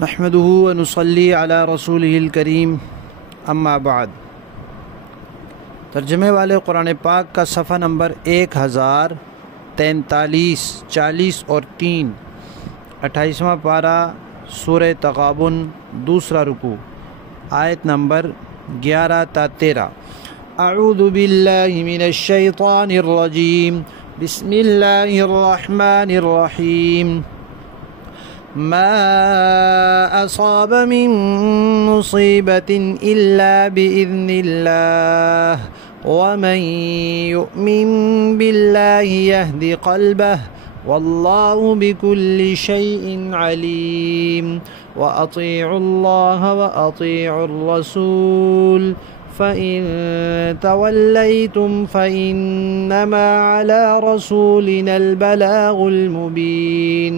نحمده ونصلي على رسوله الکریم اما بعد۔ ترجمے والے قرآن پاک کا صفحہ نمبر 1043، 40 اور 3، 28واں پارہ سورہ تغابن، دوسرا رکوع، آیت نمبر 11 تا 13۔ اعوذ باللہ من الشیطان الرجیم، بسم اللہ الرحمن الرحیم۔ ما أصاب من مصيبة إلا بإذن الله ومن يؤمن بالله يهد قلبه والله بكل شيء عليم وأطيعوا الله وأطيعوا الرسول فإن توليتم فإنما على رسولنا البلاغ المبين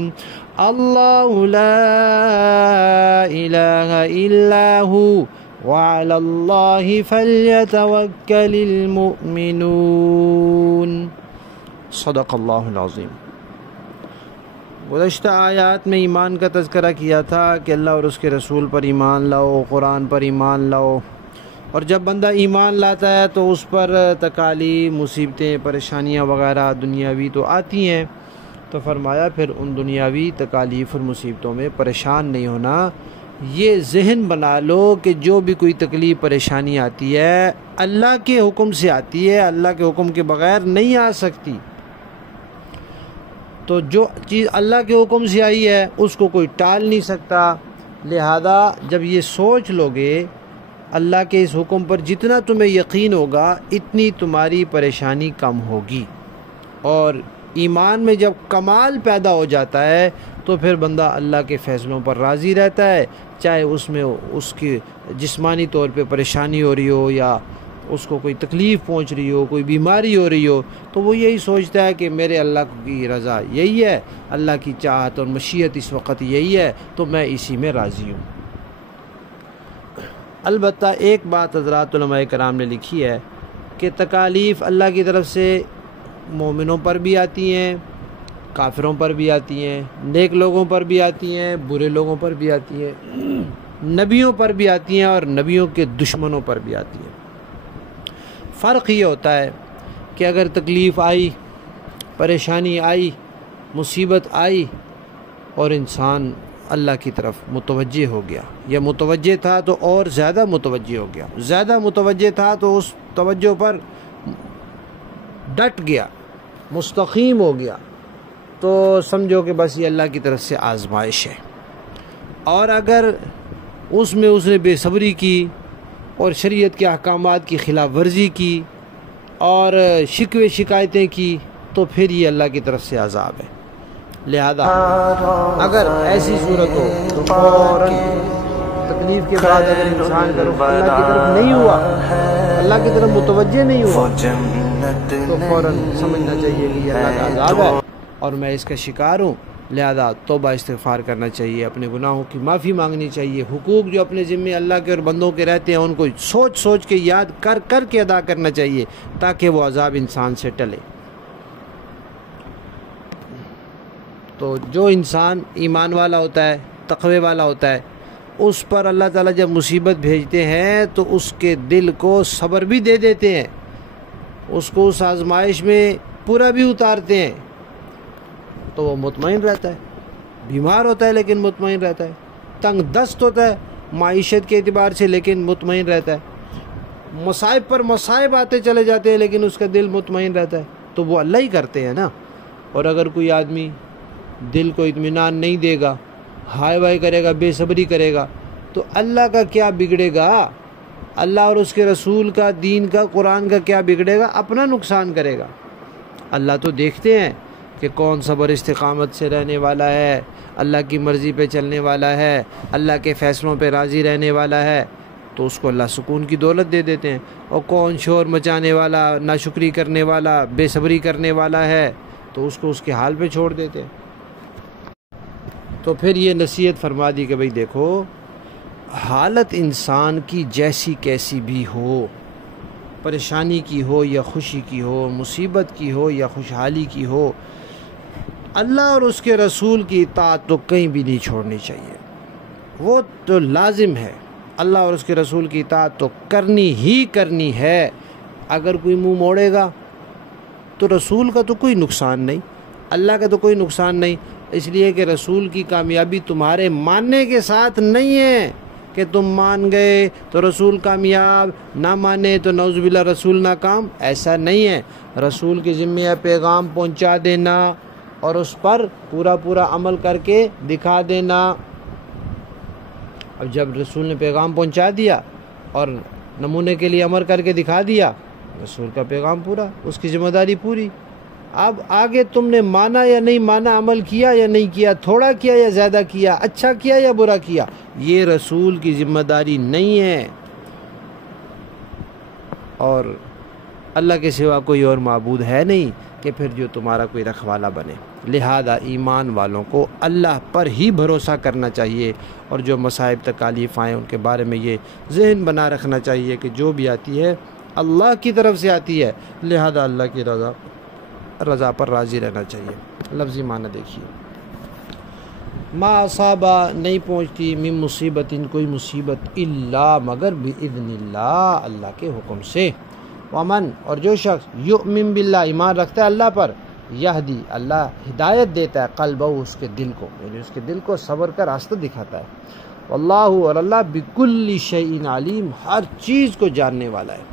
اللہ لا الہ الا هو وعلی اللہ فلیتوکل المؤمنون۔ صدق اللہ العظیم۔ گزشتہ آیات میں ایمان کا تذکرہ کیا تھا کہ اللہ اور اس کے رسول پر ایمان لاؤ، قرآن پر ایمان لاؤ، اور جب بندہ ایمان لاتا ہے تو اس پر تکالیف، مصیبتیں، پریشانیاں وغیرہ دنیاوی تو آتی ہیں، تو فرمایا پھر ان دنیاوی تکالیف اور مصیبتوں میں پریشان نہیں ہونا، یہ ذہن بنا لو کہ جو بھی کوئی تکلیف پریشانی آتی ہے اللہ کے حکم سے آتی ہے، اللہ کے حکم کے بغیر نہیں آ سکتی۔ تو جو چیز اللہ کے حکم سے آئی ہے اس کو کوئی ٹال نہیں سکتا، لہذا جب یہ سوچ لو گے اللہ کے اس حکم پر جتنا تمہیں یقین ہوگا اتنی تمہاری پریشانی کم ہوگی، اور ایمان میں جب کمال پیدا ہو جاتا ہے تو پھر بندہ اللہ کے فیصلوں پر راضی رہتا ہے، چاہے اس میں اس کی جسمانی طور پہ پریشانی ہو رہی ہو یا اس کو کوئی تکلیف پہنچ رہی ہو، کوئی بیماری ہو رہی ہو، تو وہ یہی سوچتا ہے کہ میرے اللہ کی رضا یہی ہے، اللہ کی چاہت اور مشیت اس وقت یہی ہے، تو میں اسی میں راضی ہوں۔ البتہ ایک بات حضرات علماء کرام نے لکھی ہے کہ تکالیف اللہ کی طرف سے مومنوں پر بھی آتی ہیں، کافروں پر بھی آتی ہیں، نیک لوگوں پر بھی آتی ہیں، برے لوگوں پر بھی آتی ہیں، نبیوں پر بھی آتی ہیں اور نبیوں کے دشمنوں پر بھی آتی ہیں۔ فرق یہ ہوتا ہے کہ اگر تکلیف آئی، پریشانی آئی، مصیبت آئی اور انسان اللہ کی طرف متوجہ ہو گیا، یا متوجہ تھا تو اور زیادہ متوجہ ہو گیا، زیادہ متوجہ تھا تو اس توجہ پر ڈٹ گیا، مستقیم ہو گیا، تو سمجھو کہ بس یہ اللہ کی طرف سے آزمائش ہے۔ اور اگر اس میں اس نے بے صبری کی اور شریعت کے احکامات کی خلاف ورزی کی اور شکوے شکایتیں کی تو پھر یہ اللہ کی طرف سے عذاب ہے۔ لہذا اگر ایسی صورت ہو تو فوراً تکلیف کے بعد اگر انسان کا رخ اللہ کی طرف نہیں ہوا، اللہ کی طرف متوجہ نہیں ہوا، تو فوراً سمجھنا چاہیے کہ یہ اللہ کا عذاب ہے اور میں اس کا شکار ہوں، لہذا توبہ استغفار کرنا چاہیے، اپنے گناہوں کی معافی مانگنی چاہیے، حقوق جو اپنے ذمے اللہ کے اور بندوں کے رہتے ہیں ان کو سوچ سوچ کے یاد کر کر کے ادا کرنا چاہیے تاکہ وہ عذاب انسان سے ٹلے۔ تو جو انسان ایمان والا ہوتا ہے، تقوی والا ہوتا ہے، اس پر اللہ تعالیٰ جب مصیبت بھیجتے ہیں تو اس کے دل کو صبر بھی دے دیتے ہیں، اس کو اس آزمائش میں پورا بھی اتارتے ہیں، تو وہ مطمئن رہتا ہے، بیمار ہوتا ہے لیکن مطمئن رہتا ہے، تنگ دست ہوتا ہے معیشت کے اعتبار سے لیکن مطمئن رہتا ہے، مصائب پر مصائب آتے چلے جاتے ہیں لیکن اس کا دل مطمئن رہتا ہے، تو وہ اللہ ہی کرتے ہیں نا۔ اور اگر کوئی آدمی دل کو اطمینان نہیں دے گا، ہائے وائے کرے گا، بے صبری کرے گا، تو اللہ کا کیا بگڑے گا؟ اللہ اور اس کے رسول کا، دین کا، قرآن کا کیا بگڑے گا؟ اپنا نقصان کرے گا۔ اللہ تو دیکھتے ہیں کہ کون صبر استقامت سے رہنے والا ہے، اللہ کی مرضی پہ چلنے والا ہے، اللہ کے فیصلوں پہ راضی رہنے والا ہے، تو اس کو اللہ سکون کی دولت دے دیتے ہیں، اور کون شور مچانے والا، ناشکری کرنے والا، بے صبری کرنے والا ہے تو اس کو اس کے حال پہ چھوڑ دیتے ہیں۔ تو پھر یہ نصیحت فرما دی کہ بھئی دیکھو، حالت انسان کی جیسی کیسی بھی ہو، پریشانی کی ہو یا خوشی کی ہو، مصیبت کی ہو یا خوشحالی کی ہو، اللہ اور اس کے رسول کی اطاعت تو کہیں بھی نہیں چھوڑنی چاہیے۔ وہ تو لازم ہے، اللہ اور اس کے رسول کی اطاعت تو کرنی ہی کرنی ہے۔ اگر کوئی منہ موڑے گا تو رسول کا تو کوئی نقصان نہیں، اللہ کا تو کوئی نقصان نہیں، اس لیے کہ رسول کی کامیابی تمہارے ماننے کے ساتھ نہیں ہے کہ تم مان گئے تو رسول کامیاب، نہ مانے تو نعوذ باللہ رسول ناکام، ایسا نہیں ہے۔ رسول کے ذمہ ہے پیغام پہنچا دینا اور اس پر پورا عمل کر کے دکھا دینا۔ اب جب رسول نے پیغام پہنچا دیا اور نمونے کے لیے عمل کر کے دکھا دیا، رسول کا پیغام پورا، اس کی ذمہ داری پوری۔ اب آگے تم نے مانا یا نہیں مانا، عمل کیا یا نہیں کیا، تھوڑا کیا یا زیادہ کیا، اچھا کیا یا برا کیا، یہ رسول کی ذمہ داری نہیں ہے، اور اللہ کے سوا کوئی اور معبود ہے نہیں کہ پھر جو تمہارا کوئی رکھوالا بنے۔ لہذا ایمان والوں کو اللہ پر ہی بھروسہ کرنا چاہیے، اور جو مصائب تکالیف آئیں ان کے بارے میں یہ ذہن بنا رکھنا چاہیے کہ جو بھی آتی ہے اللہ کی طرف سے آتی ہے، لہذا اللہ کی رضا پر راضی رہنا چاہیے۔ لفظی معنی دیکھیے، ما اصابہ نہیں پہنچتی من مصیبت کوئی مصیبت الا مگر باذن اللہ اللہ کے حکم سے، ومن اور جو شخص یؤمن باللہ ایمان رکھتا ہے اللہ پر، یہدی اللہ ہدایت دیتا ہے قلبہ اس کے دل کو، یعنی اس کے دل کو صبر کا راستہ دکھاتا ہے، واللہ اور اللہ بکل شیء علیم ہر چیز کو جاننے والا ہے۔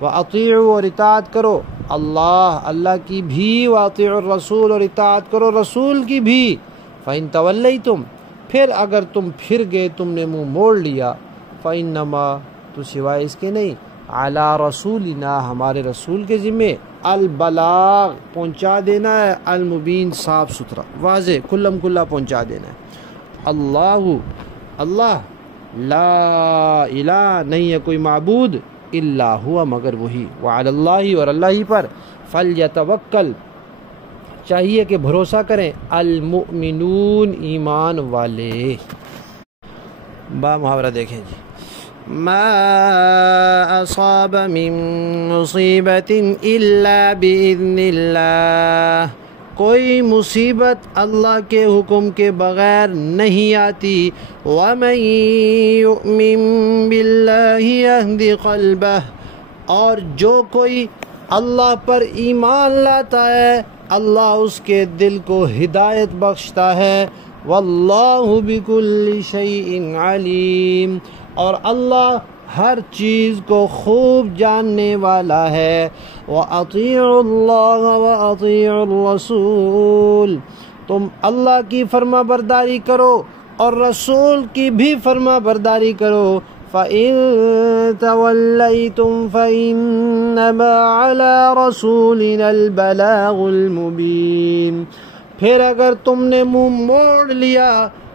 وَأَطِيعُوا اور اطاعت کرو اللہ کی بھی، وَأَطِيعُوا الرَّسُولَ اور اطاعت کرو رسول کی بھی، فَإِن تَوَلَّيْتُمْ پھر اگر تم پھر گئے، تم نے منہ موڑ لیا، فَإِنَّمَا تو سوائے اس کے نہیں، عَلَىٰ رَسُولِنَا ہمارے رسول کے ذمے، البلاغ پہنچا دینا ہے، المبین صاف ستھرا واضح کھلم کھلا پہنچا دینا ہے۔ اللہ لا الہ نہیں ہے کوئی معبود الا ہوا مگر وہی، وعلی اللہ اور اللہ ہی پر، فلیتوکل چاہیے کہ بھروسہ کریں، المؤمنون ایمان والے۔ با محاورہ دیکھیں جی، ما اصاب من مصیبت الا باذن اللہ کوئی مصیبت اللہ کے حکم کے بغیر نہیں آتی، وَمَن يُؤْمِن بِاللَّهِ يَهْدِ قَلْبَهُ اور جو کوئی اللہ پر ایمان لاتا ہے اللہ اس کے دل کو ہدایت بخشتا ہے، وَاللَّهُ بِكُلِّ شَيْءٍ عَلِيمٌ اور اللہ ہر چیز کو خوب جاننے والا ہے۔ وَأَطِيعُوا اللَّهَ وَأَطِيعُوا الرَّسُولَ تم اللہ کی فرما برداری کرو اور رسول کی بھی فرما برداری کرو۔ فَإِن تَوَلَّيْتُمْ فَإِنَّمَا عَلَىٰ رَسُولِنَا الْبَلَاغُ الْمُبِينُ پھر اگر تم نے منہ موڑ لیا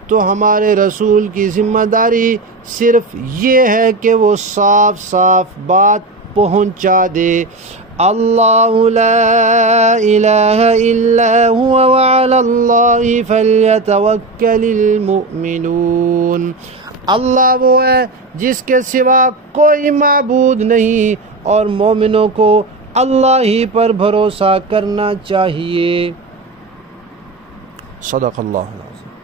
تو ہمارے رسول کی ذمہ داری صرف یہ ہے کہ وہ صاف صاف بات پہنچا دے۔ اللہ لا الہ الا هو وعلی اللہ فلیتوکل المؤمنون اللہ وہ ہے جس کے سوا کوئی معبود نہیں اور مومنوں کو اللہ ہی پر بھروسہ کرنا چاہیے۔ صدق اللہ العظیم۔